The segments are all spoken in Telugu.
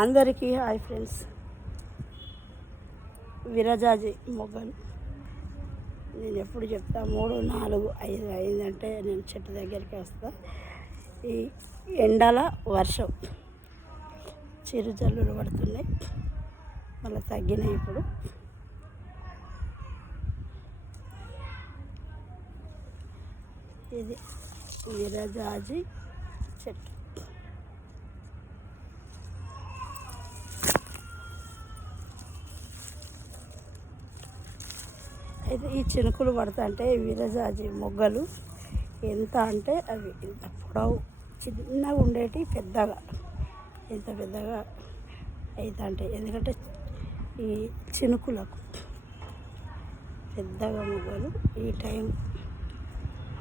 అందరికీ హాయ్ ఫ్రెండ్స్. విరజాజి మొగ్గలు నేను ఎప్పుడు చెప్తా 3, 4, 5 అయిందంటే నేను చెట్టు దగ్గరికి వస్తా. ఈ ఎండల వర్షం చిరుజల్లులు పడుతున్నాయి, మళ్ళీ తగ్గినాయి. ఇప్పుడు ఇది విరజాజి చెట్టు. అయితే ఈ చినుకులు పడతా అంటే విరజాజి మొగ్గలు ఎంత అంటే అవి ఇంత పొడవు చిన్నగా ఉండేటి పెద్దగా ఇంత పెద్దగా అవుతా ఉంటాయి. ఎందుకంటే ఈ చినుకులకు పెద్దగా మొగ్గలు ఈ టైం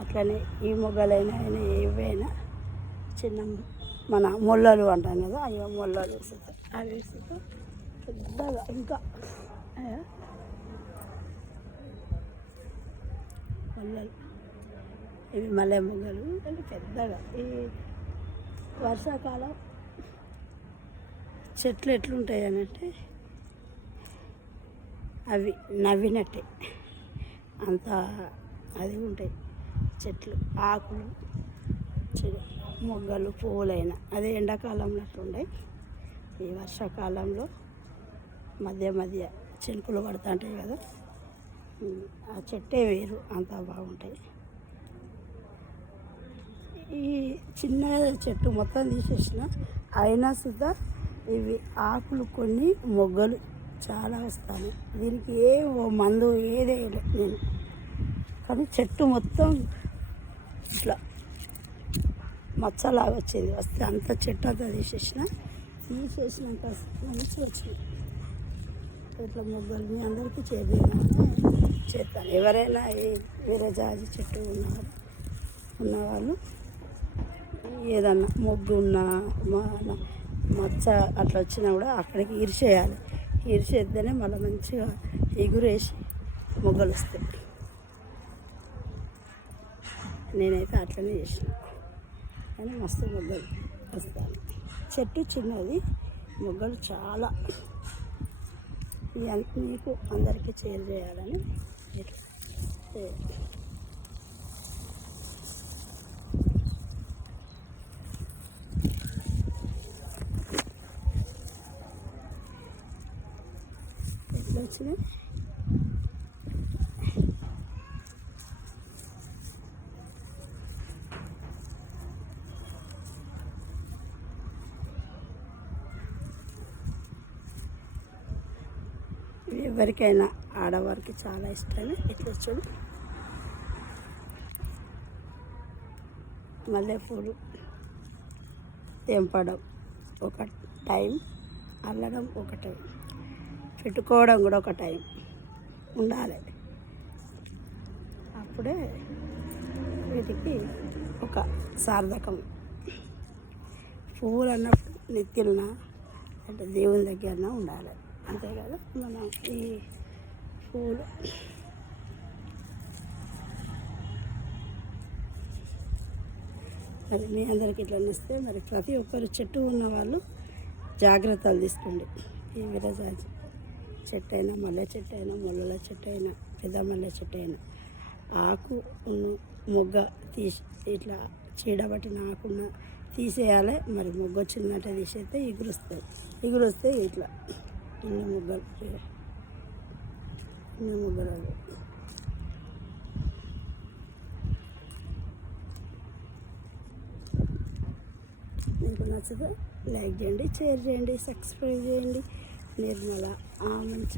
అట్లనే ఈ మొగ్గలైనా ఏవైనా చిన్న మన మొల్లలు అంటాం కదా, అయ్యో మొల్లలు వేస్తుంటాయి. అవి వేస్తుంటే పెద్దగా ఇంకా మొల్లలు, ఇవి మల్లె మొగ్గలు అంటే పెద్దగా. ఈ వర్షాకాలం చెట్లు ఎట్లుంటాయి అని అంటే అవి నవ్వినట్టే అంత అది ఉంటాయి చెట్లు, ఆకులు, మొగ్గలు, పువ్వులైనా అదే ఎండాకాలంలో అట్లుంటాయి. ఈ వర్షాకాలంలో మధ్య మధ్య చినుకులు పడుతూ ఉంటాయి కదా, ఆ చెట్టే వేరు, అంత బాగుంటాయి. ఈ చిన్న చెట్టు మొత్తం తీసేసిన అయినా సుద్ధా ఇవి ఆకులు కొన్ని మొగ్గలు చాలా వస్తాయి. దీనికి ఏ మందు ఏదే నేను, కానీ చెట్టు మొత్తం ఇట్లా మచ్చలాగా వచ్చేది. వస్తే అంత చెట్టు అంతా తీసేసినాక మంచిగా వచ్చింది ఇట్లా మొగ్గలు. మీ అందరికీ చేస్తాను. ఎవరైనా ఈ విరజాజి చెట్టు ఉన్నవాళ్ళు ఏదన్నా మొగ్గు ఉన్నా మచ్చ అట్లా వచ్చినా కూడా అక్కడికి ఇరిచేయాలి. ఇరిచేస్తేనే మళ్ళీ మంచిగా ఎగురేసి మొగ్గలు వస్తాయి. నేనైతే అట్లనే చేసిన, కానీ మస్తు మొగ్గలు వస్తాయి. చెట్టు చిన్నది, మొగ్గలు చాలా. మీకు అందరికీ షేర్ చేయాలని ఎట్లా వచ్చినాయి. ఎవరికైనా ఆడవారికి చాలా ఇష్టమే. ఇట్లా చూడు, మల్లెపూలు తెంపడం ఒక టైం, అల్లడం ఒక టైం, పెట్టుకోవడం కూడా ఒక టైం ఉండాలి. అప్పుడే వీటికి ఒక సార్థకం. పువ్వులు అన్నప్పుడు నెత్తిన అంటే దేవుని దగ్గర ఉండాలి, అంతే కదా. మనం ఈ పువ్వులు మరి మీ అందరికి ఇట్లా ఇస్తే మరి ప్రతి ఒక్కరు చెట్టు ఉన్న వాళ్ళు జాగ్రత్తలు తీసుకోండి. ఈ విరజాజి చెట్టు అయినా, మల్లె చెట్టు అయినా, మొల్లల చెట్టు అయినా, పెద్ద మల్లె చెట్టు అయినా ఆకు మొగ్గ తీసి ఇట్లా చీడబట్టిన ఆకున్న తీసేయాలి. మరి మొగ్గ వచ్చిందంటే తీసేస్తే ఎగురొస్తే ఇట్లా ఇన్ని మొగ్గలు అవి. మీకు నచ్చితే లైక్ చేయండి, షేర్ చేయండి, సబ్స్క్రైబ్ చేయండి. నిర్మల ఆమంచ.